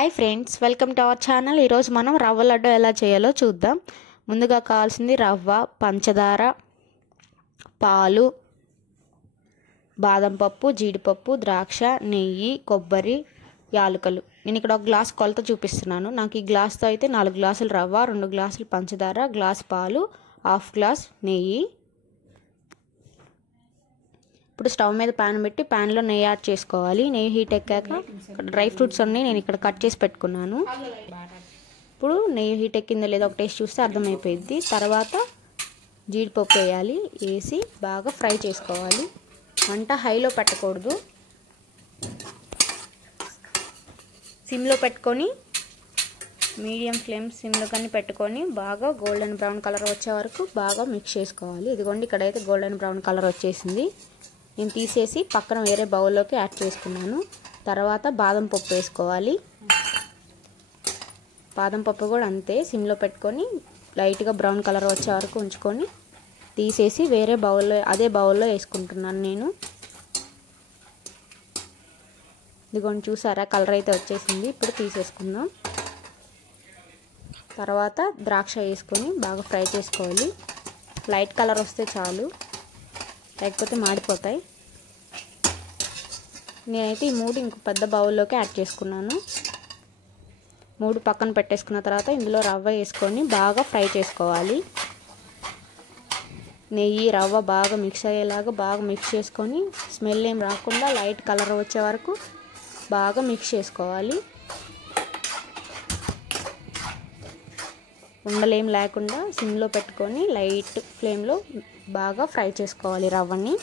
Hi friends, welcome to our channel. ఈరోజు మనం రవ్వ లడ్డు ఎలా చేయాలో చూద్దాం. ముందుగా కావాల్సింది రవ్వ, పంచదార, పాలు, బాదం పప్పు, జీడిపప్పు, ద్రాక్ష, నెయ్యి, కొబ్బరి, యాలకులు. నేను ఇక్కడ ఒక గ్లాస్ కొలత చూపిస్తున్నాను. నాకు ఈ గ్లాస్తో అయితే 4 గ్లాసులు రవ్వ, 2 గ్లాసులు పంచదార, గ్లాస్ పాలు, హాఫ్ గ్లాస్ నెయ్యి. ఇప్పుడు స్టవ్ మీద ప్యాన్ పెట్టి ప్యాన్లో నెయ్యి యాడ్ చేసుకోవాలి. నెయ్యి హీట్ ఎక్కాక డ్రై ఫ్రూట్స్ అన్నీ నేను ఇక్కడ కట్ చేసి పెట్టుకున్నాను. ఇప్పుడు నెయ్యి హీట్ ఎక్కిందో లేదో ఒక టేస్ట్ చూస్తే అర్థమైపోయింది. తర్వాత జీడిపప్పు వేయాలి. వేసి బాగా ఫ్రై చేసుకోవాలి. మంట హైలో పెట్టకూడదు, సిమ్లో పెట్టుకొని మీడియం ఫ్లేమ్ సిమ్లో కానీ పెట్టుకొని బాగా గోల్డెన్ బ్రౌన్ కలర్ వచ్చే వరకు బాగా మిక్స్ చేసుకోవాలి. ఇదిగోండి, ఇక్కడైతే గోల్డెన్ బ్రౌన్ కలర్ వచ్చేసింది. నేను తీసేసి పక్కన వేరే బౌల్లోకి యాడ్ చేసుకున్నాను. తర్వాత బాదం పప్పు వేసుకోవాలి. బాదం పప్పు కూడా అంతే, సిమ్లో పెట్టుకొని లైట్గా బ్రౌన్ కలర్ వచ్చే వరకు ఉంచుకొని తీసేసి వేరే బౌల్లో అదే బౌల్లో వేసుకుంటున్నాను నేను. ఇదిగోండి, చూసారా కలర్ అయితే వచ్చేసింది. ఇప్పుడు తీసేసుకుందాం. తర్వాత ద్రాక్ష వేసుకొని బాగా ఫ్రై చేసుకోవాలి. లైట్ కలర్ వస్తే చాలు, లేకపోతే మాడిపోతాయి. నేనైతే ఈ 3 ఇంకో పెద్ద బౌల్లోకి యాడ్ చేసుకున్నాను. 3 పక్కన పెట్టేసుకున్న తర్వాత ఇందులో రవ్వ వేసుకొని బాగా ఫ్రై చేసుకోవాలి. నెయ్యి రవ్వ బాగా మిక్స్ అయ్యేలాగా బాగా మిక్స్ చేసుకొని స్మెల్ ఏం రాకుండా లైట్ కలర్ వచ్చే వరకు బాగా మిక్స్ చేసుకోవాలి. ఉండలేం లేకుండా సిమ్లో పెట్టుకొని లైట్ ఫ్లేమ్లో బాగా ఫ్రై చేసుకోవాలి రవ్వని.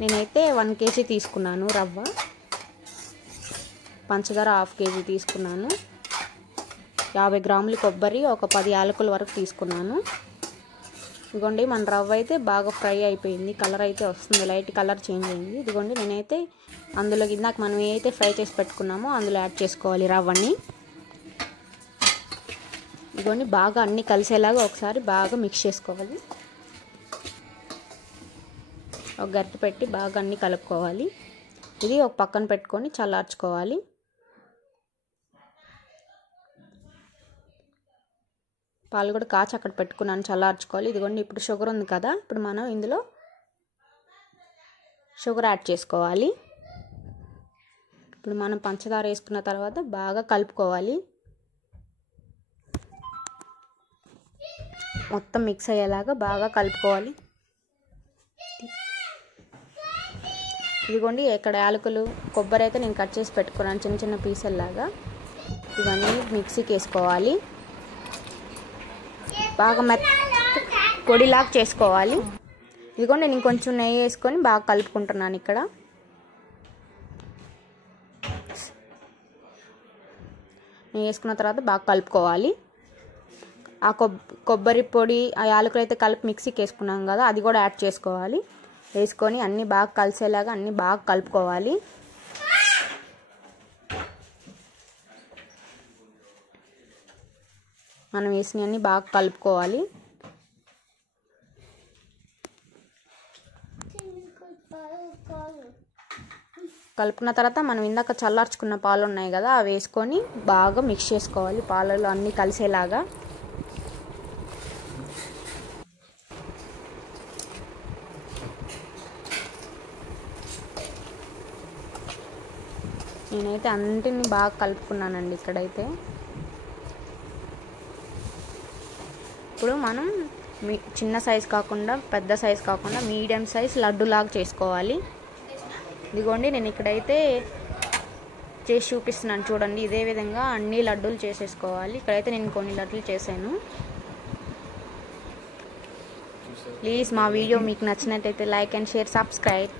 నేనైతే 1 kg తీసుకున్నాను రవ్వ, పంచదార 1/2 kg తీసుకున్నాను, 50 గ్రాములు కొబ్బరి, ఒక 10 యాలకుల వరకు తీసుకున్నాను. ఇదిగోండి, మన రవ్వ అయితే బాగా ఫ్రై అయిపోయింది. కలర్ అయితే వస్తుంది, లైట్ కలర్ చేంజ్ అయింది. ఇదిగోండి, నేనైతే అందులో ఇందాక మనం ఏదైతే ఫ్రై చేసి పెట్టుకున్నామో అందులో యాడ్ చేసుకోవాలి రవ్వని. ఇదిగోండి, బాగా అన్నీ కలిసేలాగా ఒకసారి బాగా మిక్స్ చేసుకోవాలి. ఒక గరిటె పెట్టి బాగా అన్నీ కలుపుకోవాలి. ఇది ఒక పక్కన పెట్టుకొని చల్లార్చుకోవాలి. పాలు కూడా కాచి అక్కడ పెట్టుకున్నాను, చల్లార్చుకోవాలి. ఇదిగోండి, ఇప్పుడు షుగర్ ఉంది కదా, ఇప్పుడు మనం ఇందులో షుగర్ యాడ్ చేసుకోవాలి. ఇప్పుడు మనం పంచదార వేసుకున్న తర్వాత బాగా కలుపుకోవాలి. మొత్తం మిక్స్ అయ్యేలాగా బాగా కలుపుకోవాలి. ఇదిగోండి, ఇక్కడ యాలకులు, కొబ్బరి అయితే నేను కట్ చేసి పెట్టుకున్నాను చిన్న చిన్న పీసుల్లాగా. ఇవన్నీ మిక్సీకి వేసుకోవాలి. బాగా పొడిలాగా చేసుకోవాలి. ఇదిగోండి, నేను కొంచెం నెయ్యి వేసుకొని బాగా కలుపుకుంటున్నాను. ఇక్కడ నెయ్యి వేసుకున్న తర్వాత బాగా కలుపుకోవాలి. ఆ కొబ్బరి పొడి, ఆ యాలకులు అయితే కలిపి మిక్సీకి వేసుకున్నాం కదా, అది కూడా యాడ్ చేసుకోవాలి. వేసుకొని అన్నీ బాగా కలిసేలాగా అన్నీ బాగా కలుపుకోవాలి. మనం వేసినవన్నీ బాగా కలుపుకోవాలి. కలుపుకున్న తర్వాత మనం ఇందాక చల్లార్చుకున్న పాలు ఉన్నాయి కదా, అవి వేసుకొని బాగా మిక్స్ చేసుకోవాలి. పాలలో అన్నీ కలిసేలాగా. నేనైతే అన్నిటిని బాగా కలుపుకున్నానండి ఇక్కడైతే. ఇప్పుడు మనం చిన్న సైజు కాకుండా పెద్ద సైజు కాకుండా మీడియం సైజ్ లడ్డులాగా చేసుకోవాలి. ఇదిగోండి, నేను ఇక్కడైతే చేసి చూపిస్తున్నాను చూడండి. ఇదే విధంగా అన్ని లడ్డూలు చేసేసుకోవాలి. ఇక్కడైతే నేను కొన్ని లడ్డూలు చేశాను. ప్లీజ్ మా వీడియో మీకు నచ్చినట్టయితే లైక్ అండ్ షేర్, సబ్స్క్రైబ్.